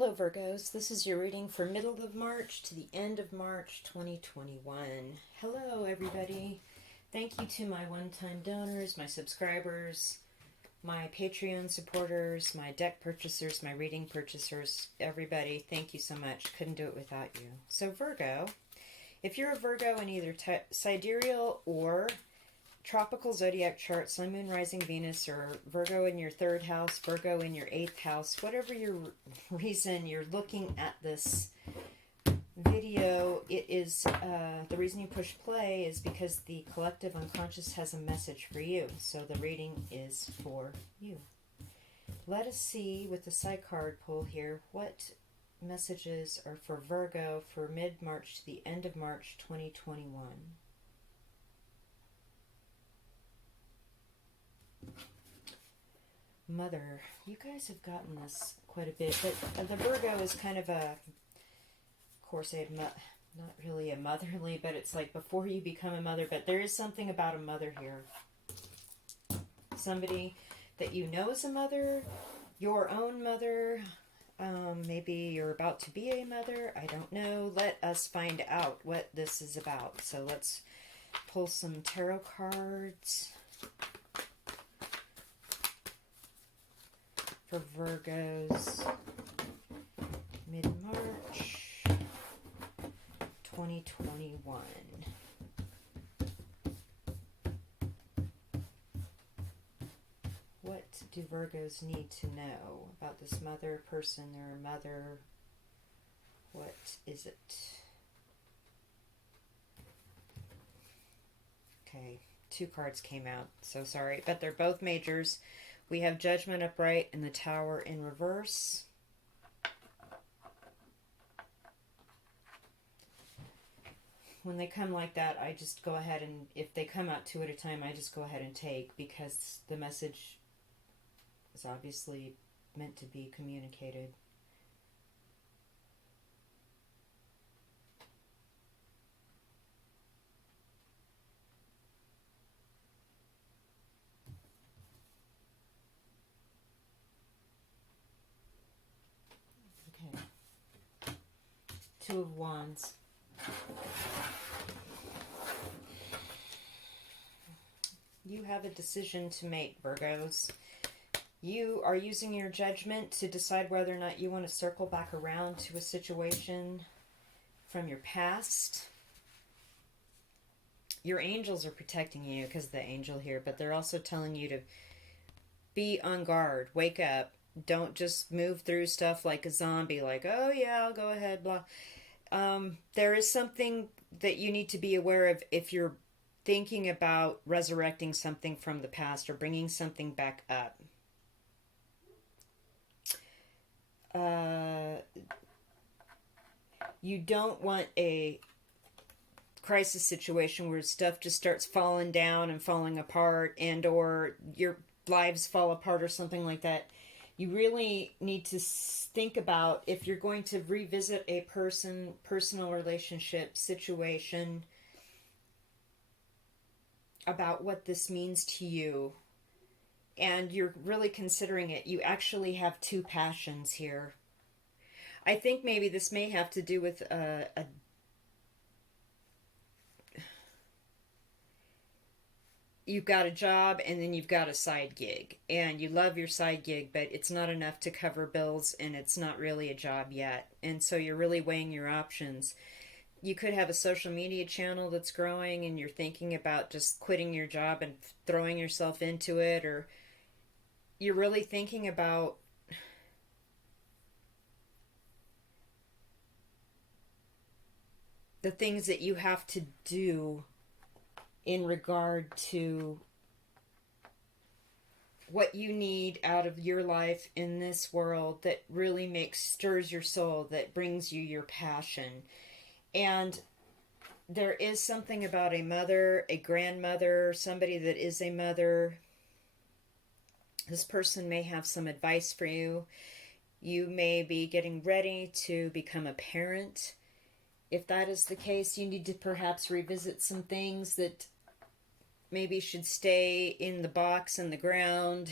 Hello Virgos, this is your reading for middle of March to the end of March 2021. Hello everybody. Thank you to my one-time donors, my subscribers, my Patreon supporters, my deck purchasers, my reading purchasers, everybody. Thank you so much. Couldn't do it without you. So Virgo, if you're a Virgo in either sidereal or tropical zodiac chart, Sun, Moon, Rising, Venus, or Virgo in your 3rd house, Virgo in your 8th house, whatever your reason you're looking at this video, it is the reason you push play is because the collective unconscious has a message for you. So the reading is for you. Let us see with the side card pull here what messages are for Virgo for mid-March to the end of March 2021. Mother, you guys have gotten this quite a bit, but the Virgo is kind of a, of course, not really a motherly, but it's like before you become a mother, but there is something about a mother here. Somebody that you know is a mother, your own mother, maybe you're about to be a mother, I don't know. Let us find out what this is about. So let's pull some tarot cards for Virgos mid-March 2021. What do Virgos need to know about this mother person, their mother? What is it? Okay, 2 cards came out, so sorry, but they're both majors. We have Judgment upright and the Tower in reverse. When they come like that, I just go ahead and, if they come out 2 at a time, I just go ahead and take, because the message is obviously meant to be communicated. Okay. 2 of Wands. You have a decision to make, Virgos. You are using your judgment to decide whether or not you want to circle back around to a situation from your past. Your angels are protecting you because of the angel here, but they're also telling you to be on guard, wake up. Don't just move through stuff like a zombie, like, oh yeah, I'll go ahead, blah. There is something that you need to be aware of if you're thinking about resurrecting something from the past or bringing something back up. You don't want a crisis situation where stuff just starts falling down and falling apart, and or your lives fall apart or something like that. You really need to think about, if you're going to revisit a personal relationship situation, about what this means to you. And you're really considering it. You actually have 2 passions here. I think maybe this may have to do with you've got a job and then you've got a side gig, and you love your side gig, but it's not enough to cover bills, and it's not really a job yet, and so you're really weighing your options. You could have a social media channel that's growing and you're thinking about just quitting your job and throwing yourself into it, or you're really thinking about the things that you have to do in regard to what you need out of your life in this world that really stirs your soul, that brings you your passion. And there is something about a mother, a grandmother, somebody that is a mother. This person may have some advice for you. You may be getting ready to become a parent. If that is the case, you need to perhaps revisit some things that maybe should stay in the box in the ground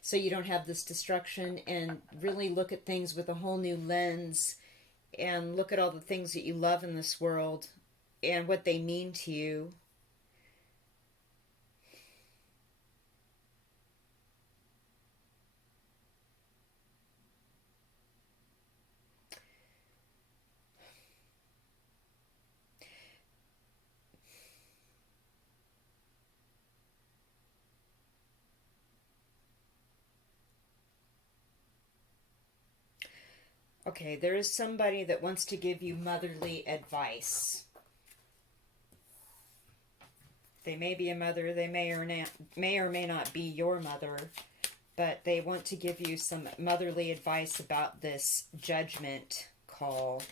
so you don't have this destruction, and really look at things with a whole new lens and look at all the things that you love in this world and what they mean to you. Okay, there is somebody that wants to give you motherly advice. They may be a mother, they may or may not be your mother, but they want to give you some motherly advice about this judgment call.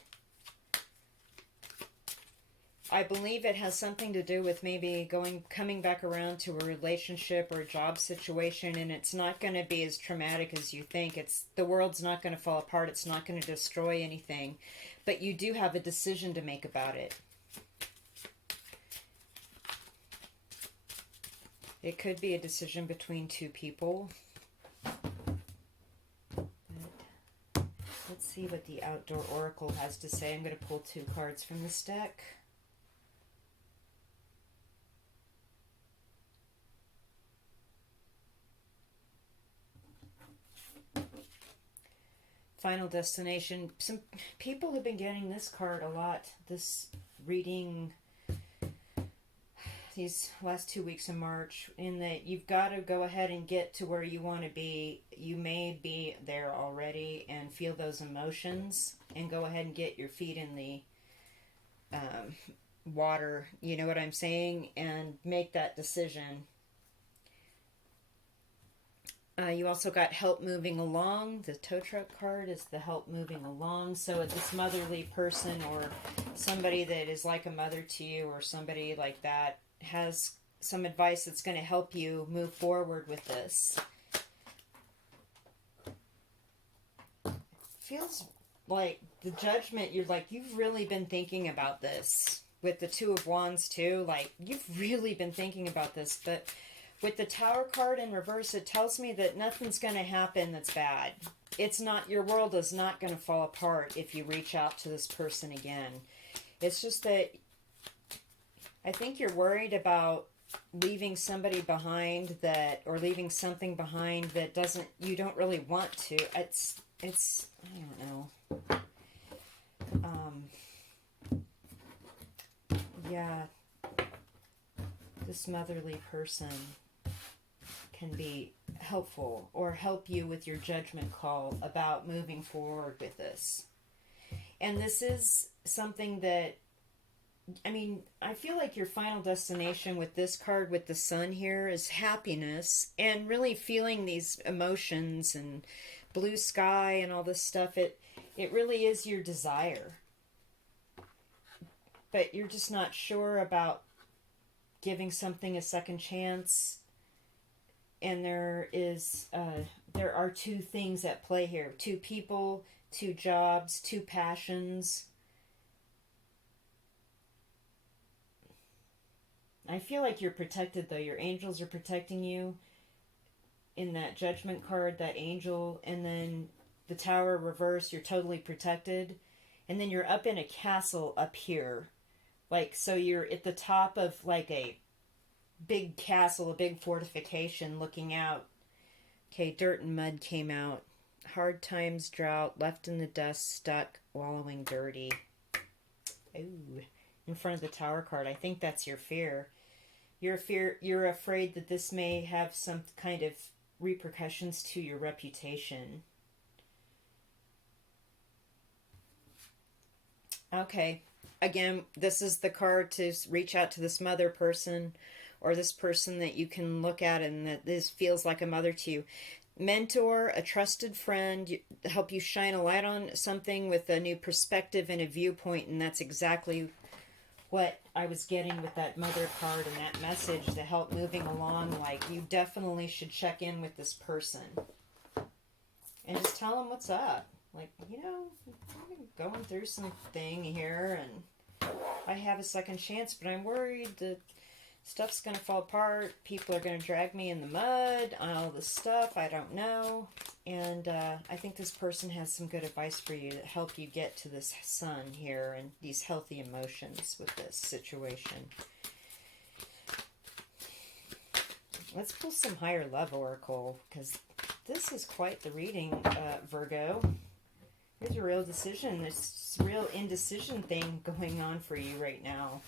I believe it has something to do with maybe coming back around to a relationship or a job situation, and it's not going to be as traumatic as you think. The world's not going to fall apart. It's not going to destroy anything, but you do have a decision to make about it. It could be a decision between two people. Let's see what the Outdoor Oracle has to say. I'm going to pull 2 cards from this deck. Final destination. Some people have been getting this card a lot. This reading these last 2 weeks in March, in that you've got to go ahead and get to where you want to be. You may be there already and feel those emotions, and go ahead and get your feet in the water, you know what I'm saying, and make that decision. You also got help moving along. The tow truck card is the help moving along. So this motherly person, or somebody that is like a mother to you, or somebody like that, has some advice that's going to help you move forward with this. Feels like the judgment, you've really been thinking about this. With the 2 of Wands too, like you've really been thinking about this, but with the Tower card in reverse, it tells me that nothing's going to happen that's bad. It's not, your world is not going to fall apart if you reach out to this person again. It's just that I think you're worried about leaving somebody behind or leaving something behind that you don't really want to. It's, I don't know. Yeah. This motherly person can be helpful or help you with your judgment call about moving forward with this. And this is something that, I feel like your final destination with this card with the sun here is happiness, and really feeling these emotions and blue sky and all this stuff. It really is your desire. But you're just not sure about giving something a second chance. And there are 2 things at play here. 2 people, 2 jobs, 2 passions. I feel like you're protected, though. Your angels are protecting you. In that judgment card, that angel, and then the Tower reverse, you're totally protected. And then you're up in a castle up here. So you're at the top of a big castle, a big fortification looking out. Okay, dirt and mud came out. Hard times, drought, left in the dust, stuck, wallowing dirty. Ooh, in front of the Tower card. I think that's your fear. You're afraid that this may have some kind of repercussions to your reputation. Okay. Again, this is the card to reach out to this mother person, or this person that you can look at and that this feels like a mother to you. Mentor, a trusted friend, help you shine a light on something with a new perspective and a viewpoint, and that's exactly what I was getting with that mother card and that message, the help moving along. You definitely should check in with this person and just tell them what's up. I'm going through something here, and I have a second chance, but I'm worried that Stuff's going to fall apart. People are going to drag me in the mud. All this stuff. I don't know. And I think this person has some good advice for you that help you get to this sun here and these healthy emotions with this situation. Let's pull some higher love oracle, because this is quite the reading, Virgo. There's a real decision. There's a real indecision thing going on for you right now.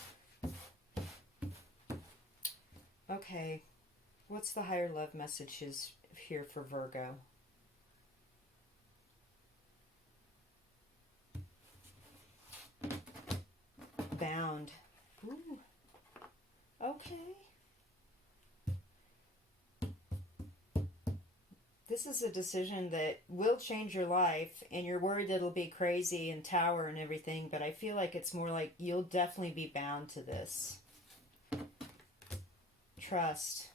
Okay, what's the higher love messages here for Virgo? Bound. Ooh. Okay. This is a decision that will change your life, and you're worried it'll be crazy and tower and everything, but I feel like it's more like you'll definitely be bound to this. Trust.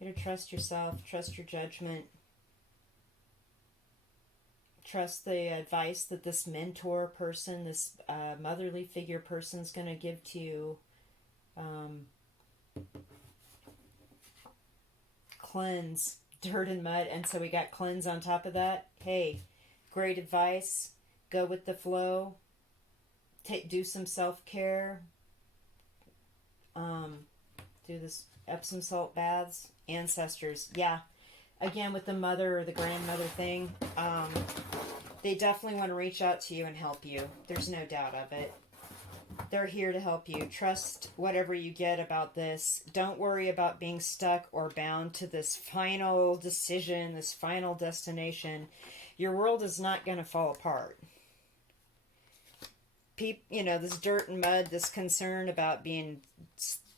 You gotta trust yourself, trust your judgment. Trust the advice that this mentor person, this motherly figure person is going to give to you. Cleanse, dirt and mud, and so we got cleanse on top of that. Hey, great advice. Go with the flow. Do some self-care. Do this Epsom salt baths. Ancestors, yeah. Again, with the mother or the grandmother thing, they definitely want to reach out to you and help you. There's no doubt of it. They're here to help you. Trust whatever you get about this. Don't worry about being stuck or bound to this final decision, this final destination. Your world is not going to fall apart. This dirt and mud, this concern about being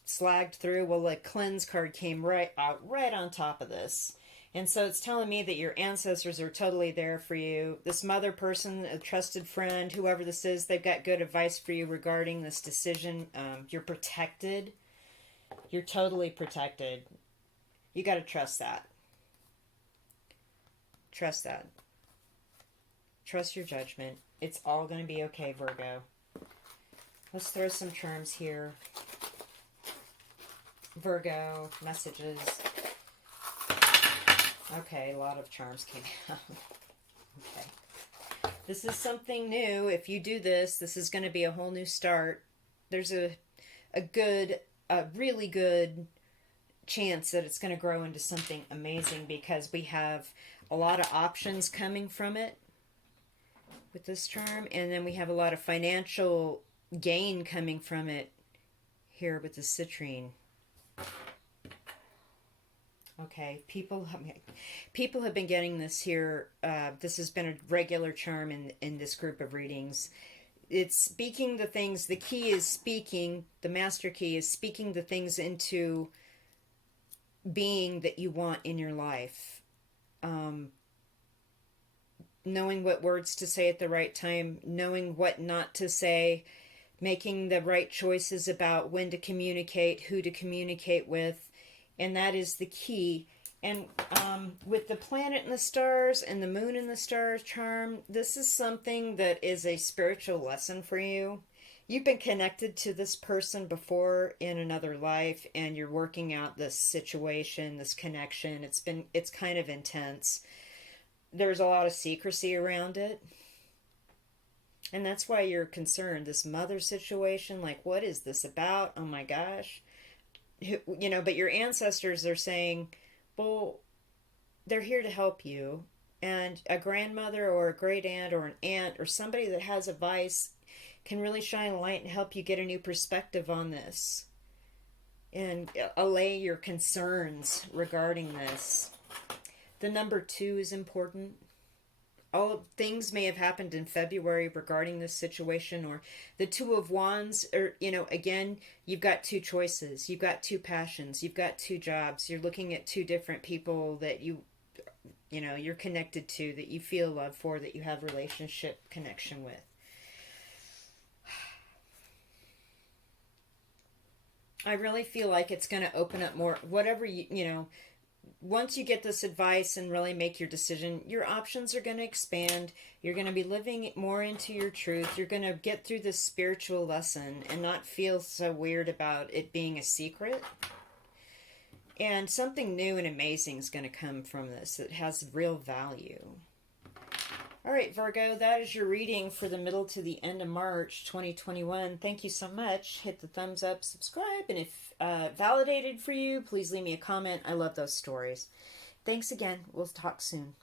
slagged through, well, the cleanse card came right on top of this. And so it's telling me that your ancestors are totally there for you. This mother person, a trusted friend, whoever this is, they've got good advice for you regarding this decision. You're protected. You're totally protected. You got to trust that. Trust that. Trust your judgment. It's all going to be okay, Virgo. Let's throw some charms here. Virgo, messages. Okay, a lot of charms came out. Okay. This is something new. If you do this, this is going to be a whole new start. There's a really good chance that it's going to grow into something amazing, because we have a lot of options coming from it with this charm, and then we have a lot of financial gain coming from it here with the citrine. Okay, people have been getting this here. This has been a regular charm in this group of readings. It's speaking the things, the key is speaking, the master key is speaking the things into being that you want in your life. Knowing what words to say at the right time, knowing what not to say, making the right choices about when to communicate, who to communicate with. And that is the key. And with the planet and the stars and the moon and the stars charm, this is something that is a spiritual lesson for you. You've been connected to this person before in another life, and you're working out this situation, this connection. It's kind of intense. There's a lot of secrecy around it. And that's why you're concerned. This mother situation, like, what is this about? Oh my gosh. But your ancestors are saying, well, they're here to help you. And a grandmother or a great aunt or an aunt or somebody that has advice can really shine a light and help you get a new perspective on this and allay your concerns regarding this. The number 2 is important. All things may have happened in February regarding this situation, or the 2 of Wands, or, again, you've got 2 choices. You've got 2 passions. You've got 2 jobs. You're looking at 2 different people that you're connected to, that you feel love for, that you have relationship connection with. I really feel like it's going to open up more, whatever once you get this advice and really make your decision, your options are going to expand. You're going to be living more into your truth. You're going to get through this spiritual lesson and not feel so weird about it being a secret. And something new and amazing is going to come from this that has real value. All right, Virgo, that is your reading for the middle to the end of March 2021. Thank you so much. Hit the thumbs up, subscribe, and if validated for you, please leave me a comment. I love those stories. Thanks again. We'll talk soon.